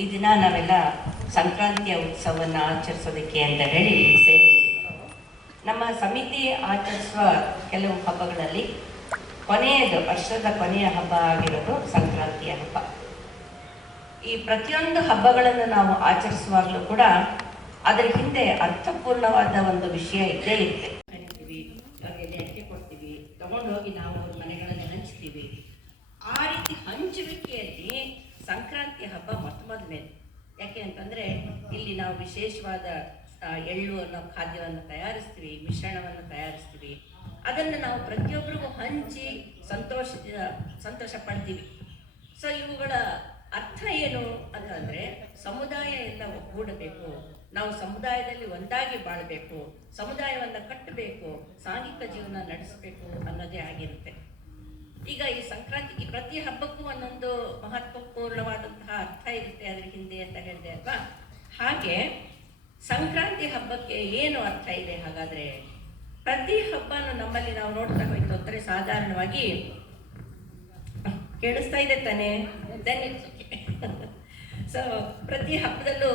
ಈ ದಿನ ನಾವೆಲ್ಲ ಸಂಕ್ರಾಂತಿಯ ಉತ್ಸವವನ್ನು ಆಚರಿಸೋದಕ್ಕೆ ಅಂತ ಹೇಳಿ ಸೇರಿದ್ದೀವಿ. ನಮ್ಮ ಸಮಿತಿ ಆಚರಿಸುವ ಕೆಲವು ಹಬ್ಬಗಳಲ್ಲಿ ವರ್ಷದ ಕೊನೆಯ ಹಬ್ಬ ಆಗಿರೋದು ಸಂಕ್ರಾಂತಿಯ ಹಬ್ಬ. ಈ ಪ್ರತಿಯೊಂದು ಹಬ್ಬಗಳನ್ನು ನಾವು ಆಚರಿಸುವಾಗಲೂ ಕೂಡ ಅದರ ಹಿಂದೆ ಅರ್ಥಪೂರ್ಣವಾದ ಒಂದು ವಿಷಯ ಇದ್ದೇ ಇರುತ್ತೆ. ಕರಿತೀವಿ, ಅವರಿಗೆ ಅಡಿಕೆ ಕೊಡ್ತೀವಿ, ತಗೊಂಡು ಹೋಗಿ ನಾವು ಅವ್ರ ಮನೆಗಳಲ್ಲಿ ಹಂಚ್ತೀವಿ. ಆ ರೀತಿ ಹಂಚುವಿಕೆಯಲ್ಲಿ ಸಂಕ್ರಾಂತಿಯ ಹಬ್ಬ ಮೊದಲನೇ. ಯಾಕೆ ಅಂತಂದರೆ ಇಲ್ಲಿ ನಾವು ವಿಶೇಷವಾದ ಎಳ್ಳು ಅನ್ನೋ ಖಾದ್ಯವನ್ನು ತಯಾರಿಸ್ತೀವಿ, ಮಿಶ್ರಣವನ್ನು ತಯಾರಿಸ್ತೀವಿ. ಅದನ್ನು ನಾವು ಪ್ರತಿಯೊಬ್ಬರಿಗೂ ಹಂಚಿ ಸಂತೋಷ ಪಡ್ತೀವಿ. ಸೊ ಇವುಗಳ ಅರ್ಥ ಏನು ಅಂತಂದರೆ ಸಮುದಾಯ ಎಲ್ಲ ಒಗ್ಗೂಡಬೇಕು, ನಾವು ಸಮುದಾಯದಲ್ಲಿ ಒಂದಾಗಿ ಬಾಳಬೇಕು, ಸಮುದಾಯವನ್ನು ಕಟ್ಟಬೇಕು, ಸಾಂಘಿಕ ಜೀವನ ನಡೆಸಬೇಕು ಅನ್ನೋದೇ ಆಗಿರುತ್ತೆ. ಈಗ ಈ ಸಂಕ್ರಾಂತಿ ಪ್ರತಿ ಹಬ್ಬಕ್ಕೂ ಒಂದೊಂದು ಮಹತ್ವಪೂರ್ಣವಾದಂತಹ ಅರ್ಥ ಇರುತ್ತೆ ಅದರ ಹಿಂದೆ ಅಂತ ಹೇಳಿದೆ ಅಲ್ವಾ. ಹಾಗೆ ಸಂಕ್ರಾಂತಿ ಹಬ್ಬಕ್ಕೆ ಏನು ಅರ್ಥ ಇದೆ ಹಾಗಾದರೆ? ಪ್ರತಿ ಹಬ್ಬನೂ ನಮ್ಮಲ್ಲಿ ನಾವು ನೋಡ್ತಾ ಹೋಯ್ತು ಅಂದರೆ ಸಾಧಾರಣವಾಗಿ ಕೇಳಿಸ್ತಾ ಇದೆ ತಾನೇ? ಸೊ ಪ್ರತಿ ಹಬ್ಬದಲ್ಲೂ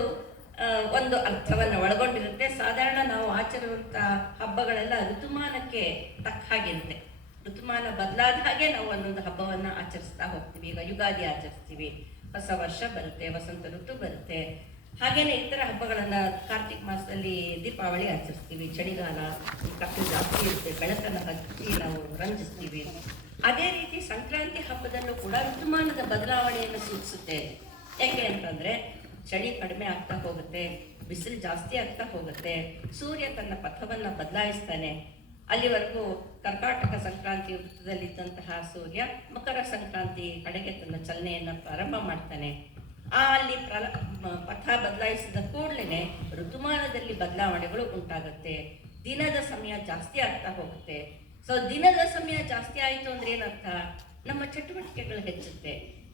ಒಂದು ಅರ್ಥವನ್ನು ಒಳಗೊಂಡಿರುತ್ತೆ. ಸಾಧಾರಣ ನಾವು ಆಚರಿಸುವಂಥ ಹಬ್ಬಗಳೆಲ್ಲ ಋತುಮಾನಕ್ಕೆ ತಕ್ಕ ಹಾಗಿರುತ್ತೆ. ಋತುಮಾನ ಬದಲಾದ ಹಾಗೆ ನಾವು ಒಂದೊಂದು ಹಬ್ಬವನ್ನು ಆಚರಿಸ್ತಾ ಹೋಗ್ತೀವಿ. ಈಗ ಯುಗಾದಿ ಆಚರಿಸ್ತೀವಿ, ಹೊಸ ವರ್ಷ ಬರುತ್ತೆ, ವಸಂತ ಋತು ಬರುತ್ತೆ. ಹಾಗೇನೆ ಇತರ ಹಬ್ಬಗಳನ್ನು ಕಾರ್ತಿಕ್ ಮಾಸದಲ್ಲಿ ದೀಪಾವಳಿ ಆಚರಿಸ್ತೀವಿ, ಚಳಿಗಾಲ ಕತ್ತಲು ಜಾಸ್ತಿ ಇರುತ್ತೆ, ಬೆಳಕನ್ನು ಹಚ್ಚಿ ನಾವು ರಂಜಿಸ್ತೀವಿ. ಅದೇ ರೀತಿ ಸಂಕ್ರಾಂತಿ ಹಬ್ಬದಲ್ಲೂ ಕೂಡ ಋತುಮಾನದ ಬದಲಾವಣೆಯನ್ನು ಸೂಚಿಸುತ್ತೆ. ಯಾಕೆ ಅಂತಂದರೆ ಚಳಿ ಕಡಿಮೆ ಆಗ್ತಾ ಹೋಗುತ್ತೆ, ಬಿಸಿಲು ಜಾಸ್ತಿ ಆಗ್ತಾ ಹೋಗುತ್ತೆ, ಸೂರ್ಯ ತನ್ನ ಪಥವನ್ನು ಬದಲಾಯಿಸ್ತಾನೆ. ಅಲ್ಲಿವರೆಗೂ ಕರ್ಕಾಟಕ ಸಂಕ್ರಾಂತಿ ವೃತ್ತದಲ್ಲಿದ್ದಂತಹ ಸೂರ್ಯ ಮಕರ ಸಂಕ್ರಾಂತಿ ಕಡೆಗೆ ತನ್ನ ಚಲನೆಯನ್ನು ಪ್ರಾರಂಭ ಮಾಡ್ತಾನೆ. ಅಲ್ಲಿ ಪಥ ಬದಲಾಯಿಸಿದ ಕೂಡಲೇ ಋತುಮಾನದಲ್ಲಿ ಬದಲಾವಣೆಗಳು ಉಂಟಾಗುತ್ತೆ. ದಿನದ ಸಮಯ ಜಾಸ್ತಿ ಆಗ್ತಾ ಹೋಗುತ್ತೆ. ಸೊ ದಿನದ ಸಮಯ ಜಾಸ್ತಿ ಆಯಿತು ಅಂದ್ರೆ ಏನರ್ಥ? ನಮ್ಮ ಚಟುವಟಿಕೆಗಳು ಹೆಚ್ಚುತ್ತೆ,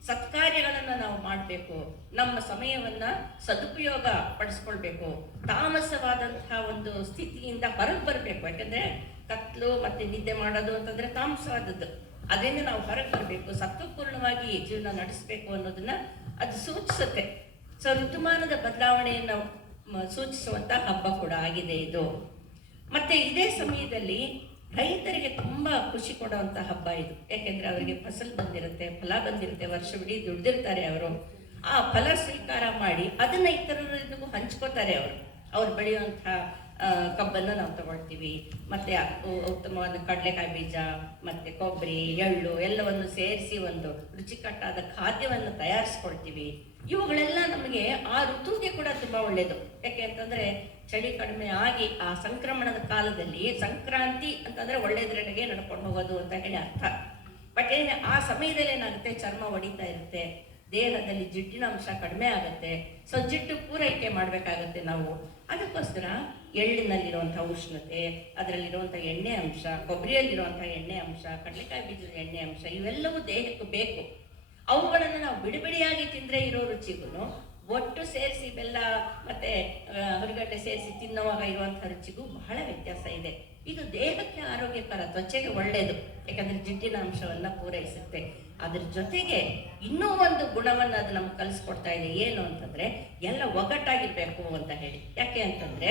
ಸತ್ಕಾರ್ಯಗಳನ್ನು ನಾವು ಮಾಡಬೇಕು, ನಮ್ಮ ಸಮಯವನ್ನು ಸದುಪಯೋಗ ಪಡಿಸ್ಕೊಳ್ಬೇಕು, ತಾಮಸವಾದಂತಹ ಒಂದು ಸ್ಥಿತಿಯಿಂದ ಹೊರಗೆ ಬರಬೇಕು. ಯಾಕಂದರೆ ಕತ್ಲು ಮತ್ತು ನಿದ್ದೆ ಮಾಡೋದು ಅಂತಂದರೆ ತಾಮಸವಾದದ್ದು. ಅದರಿಂದ ನಾವು ಹೊರಗೆ ಬರಬೇಕು, ಸತ್ವಪೂರ್ಣವಾಗಿ ಜೀವನ ನಡೆಸಬೇಕು ಅನ್ನೋದನ್ನ ಅದು ಸೂಚಿಸುತ್ತೆ. ಸೊ ಋತುಮಾನದ ಬದಲಾವಣೆಯನ್ನು ಸೂಚಿಸುವಂಥ ಹಬ್ಬ ಕೂಡ ಆಗಿದೆ ಇದು. ಮತ್ತು ಇದೇ ಸಮಯದಲ್ಲಿ ರೈತರಿಗೆ ತುಂಬ ಖುಷಿ ಕೊಡುವಂಥ ಹಬ್ಬ ಇದು. ಯಾಕೆಂದರೆ ಅವರಿಗೆ ಫಸಲು ಬಂದಿರುತ್ತೆ, ಫಲ ಬಂದಿರುತ್ತೆ, ವರ್ಷವಿಡೀ ದುಡ್ದಿರ್ತಾರೆ ಅವರು. ಆ ಫಲ ಸ್ವೀಕಾರ ಮಾಡಿ ಅದನ್ನು ಇತರರಿಗೂ ಹಂಚ್ಕೋತಾರೆ. ಅವ್ರು ಬೆಳೆಯುವಂಥ ಕಬ್ಬನ್ನು ನಾವು ತಗೊಳ್ತೀವಿ, ಮತ್ತು ಉತ್ತಮವಾದ ಕಡಲೆಕಾಯಿ ಬೀಜ ಮತ್ತು ಕೊಬ್ಬರಿ, ಎಳ್ಳು ಎಲ್ಲವನ್ನು ಸೇರಿಸಿ ಒಂದು ರುಚಿಕಟ್ಟಾದ ಖಾದ್ಯವನ್ನು ತಯಾರಿಸ್ಕೊಳ್ತೀವಿ. ಇವುಗಳೆಲ್ಲ ನಮಗೆ ಆ ಋತುವಿಗೆ ಕೂಡ ತುಂಬ ಒಳ್ಳೆಯದು. ಯಾಕೆ ಅಂತಂದರೆ ಚಳಿ ಕಡಿಮೆ ಆಗಿ ಆ ಸಂಕ್ರಮಣದ ಕಾಲದಲ್ಲಿ ಸಂಕ್ರಾಂತಿ ಅಂತಂದರೆ ಒಳ್ಳೆಯದ್ರೆಡೆಗೆ ನಡ್ಕೊಂಡು ಹೋಗೋದು ಅಂತ ಹೇಳಿ ಅರ್ಥ. ಬಟ್ ಆ ಸಮಯದಲ್ಲಿ ಏನಾಗುತ್ತೆ, ಚರ್ಮ ಹೊಡಿತಾ ಇರುತ್ತೆ, ದೇಹದಲ್ಲಿ ಜಿಡ್ಡಿನ ಅಂಶ ಕಡಿಮೆ ಆಗುತ್ತೆ. ಸೊ ಜಿಡ್ಡು ಪೂರೈಕೆ ಮಾಡಬೇಕಾಗತ್ತೆ ನಾವು. ಅದಕ್ಕೋಸ್ಕರ ಎಳ್ಳಿನಲ್ಲಿರುವಂಥ ಉಷ್ಣತೆ, ಅದರಲ್ಲಿರುವಂಥ ಎಣ್ಣೆ ಅಂಶ, ಕೊಬ್ಬರಿಯಲ್ಲಿರುವಂಥ ಎಣ್ಣೆ ಅಂಶ, ಕಡಲೆಕಾಯಿ ಬೀಜದ ಎಣ್ಣೆ ಅಂಶ ಇವೆಲ್ಲವೂ ದೇಹಕ್ಕೆ ಬೇಕು. ಅವುಗಳನ್ನು ನಾವು ಬಿಡಿಬಿಡಿಯಾಗಿ ತಿಂದರೆ ಇರೋ ರುಚಿಗೂ ಒಟ್ಟು ಸೇರಿಸಿ ಬೆಲ್ಲ ಮತ್ತು ಹುರಿಗಡ್ಡೆ ಸೇರಿಸಿ ತಿನ್ನುವಾಗ ಇರುವಂಥ ರುಚಿಗೂ ಬಹಳ ವ್ಯತ್ಯಾಸ ಇದೆ. ಇದು ದೇಹಕ್ಕೆ ಆರೋಗ್ಯಕರ, ತ್ವಚೆಗೆ ಒಳ್ಳೆಯದು, ಯಾಕಂದರೆ ಜಿಡ್ಡಿನ ಅಂಶವನ್ನು ಪೂರೈಸುತ್ತೆ. ಅದ್ರ ಜೊತೆಗೆ ಇನ್ನೂ ಒಂದು ಗುಣವನ್ನು ಅದು ನಮ್ಗೆ ಕಲಿಸ್ಕೊಡ್ತಾ ಇದೆ. ಏನು ಅಂತಂದರೆ ಎಲ್ಲ ಒಗ್ಗಟ್ಟಾಗಿರಬೇಕು ಅಂತ ಹೇಳಿ. ಯಾಕೆ ಅಂತಂದರೆ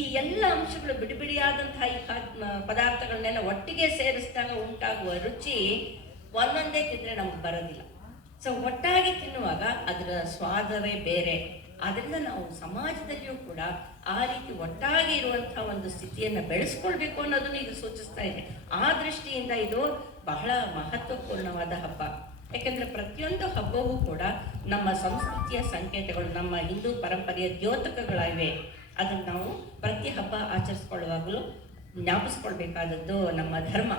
ಈ ಎಲ್ಲ ಅಂಶಗಳು ಬಿಡಿಬಿಡಿಯಾದಂತಹ ಈ ಪದಾರ್ಥಗಳನ್ನೆಲ್ಲ ಒಟ್ಟಿಗೆ ಸೇರಿಸಿದಾಗ ಉಂಟಾಗುವ ರುಚಿ ಒಂದೊಂದೇ ತಿಂದರೆ ನಮ್ಗೆ ಬರೋದಿಲ್ಲ. ಸೊ ಒಟ್ಟಾಗಿ ತಿನ್ನುವಾಗ ಅದರ ಸ್ವಾದವೇ ಬೇರೆ. ಆದ್ದರಿಂದ ನಾವು ಸಮಾಜದಲ್ಲಿಯೂ ಕೂಡ ಆ ರೀತಿ ಒಟ್ಟಾಗಿ ಇರುವಂಥ ಒಂದು ಸ್ಥಿತಿಯನ್ನು ಬೆಳೆಸ್ಕೊಳ್ಬೇಕು ಅನ್ನೋದನ್ನು ಇದು ಸೂಚಿಸ್ತಾ ಇದೆ. ಆ ದೃಷ್ಟಿಯಿಂದ ಇದು ಬಹಳ ಮಹತ್ವಪೂರ್ಣವಾದ ಹಬ್ಬ. ಯಾಕೆಂದರೆ ಪ್ರತಿಯೊಂದು ಹಬ್ಬವೂ ಕೂಡ ನಮ್ಮ ಸಂಸ್ಕೃತಿಯ ಸಂಕೇತಗಳು, ನಮ್ಮ ಹಿಂದೂ ಪರಂಪರೆಯ ದ್ಯೋತಕಗಳಿವೆ. ಅದನ್ನು ನಾವು ಪ್ರತಿ ಹಬ್ಬ ಆಚರಿಸ್ಕೊಳ್ಳುವಾಗಲೂ ಜ್ಞಾಪಿಸ್ಕೊಳ್ಬೇಕಾದದ್ದು ನಮ್ಮ ಧರ್ಮ.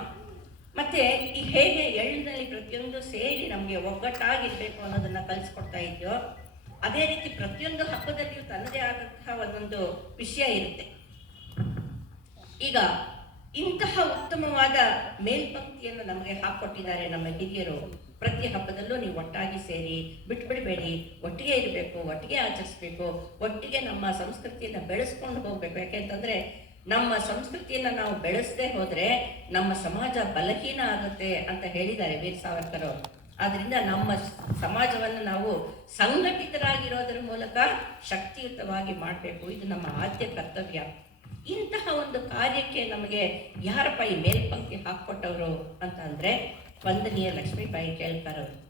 ಮತ್ತು ಈ ಹೇಗೆ ಎಳ್ಳಿನಲ್ಲಿ ಪ್ರತಿಯೊಂದು ಸೇರಿ ನಮಗೆ ಒಗ್ಗಟ್ಟಾಗಿರಬೇಕು ಅನ್ನೋದನ್ನು ಕಲಿಸ್ಕೊಡ್ತಾ ಇದೆಯೋ, ಅದೇ ರೀತಿ ಪ್ರತಿಯೊಂದು ಹಬ್ಬದಲ್ಲಿಯೂ ತನ್ನದೇ ಆದಂತಹ ಒಂದೊಂದು ವಿಷಯ ಇರುತ್ತೆ. ಈಗ ಇಂತಹ ಉತ್ತಮವಾದ ಮೇಲ್ಪಂಕ್ತಿಯನ್ನು ನಮಗೆ ಹಾಕ್ಕೊಟ್ಟಿದ್ದಾರೆ ನಮ್ಮ ಹಿರಿಯರು. ಪ್ರತಿ ಹಬ್ಬದಲ್ಲೂ ನೀವು ಒಟ್ಟಾಗಿ ಸೇರಿ, ಬಿಟ್ಬಿಡಬೇಡಿ, ಒಟ್ಟಿಗೆ ಇರಬೇಕು, ಒಟ್ಟಿಗೆ ಆಚರಿಸ್ಬೇಕು, ಒಟ್ಟಿಗೆ ನಮ್ಮ ಸಂಸ್ಕೃತಿಯನ್ನು ಬೆಳೆಸ್ಕೊಂಡು ಹೋಗ್ಬೇಕು. ಯಾಕೆಂತಂದರೆ ನಮ್ಮ ಸಂಸ್ಕೃತಿಯನ್ನು ನಾವು ಬೆಳೆಸದೆ ಹೋದರೆ ನಮ್ಮ ಸಮಾಜ ಬಲಹೀನ ಆಗುತ್ತೆ ಅಂತ ಹೇಳಿದ್ದಾರೆ ವೀರ್ ಸಾವರ್ಕರ್ ಅವರು. ಆದ್ದರಿಂದ ನಮ್ಮ ಸಮಾಜವನ್ನು ನಾವು ಸಂಘಟಿತರಾಗಿರೋದ್ರ ಮೂಲಕ ಶಕ್ತಿಯುತವಾಗಿ ಮಾಡಬೇಕು. ಇದು ನಮ್ಮ ಆದ್ಯ ಕರ್ತವ್ಯ. ಇಂತಹ ಒಂದು ಕಾರ್ಯಕ್ಕೆ ನಮಗೆ ಯಾರಪ್ಪ ಈ ಮೇಲ್ಪಂಕ್ತಿ ಹಾಕ್ಕೊಟ್ಟವರು ಅಂತ ಅಂದರೆ ವಂದನೀಯ ಲಕ್ಷ್ಮೀಬಾಯಿ ಕೇಳ್ಕರ್ ಅವರು.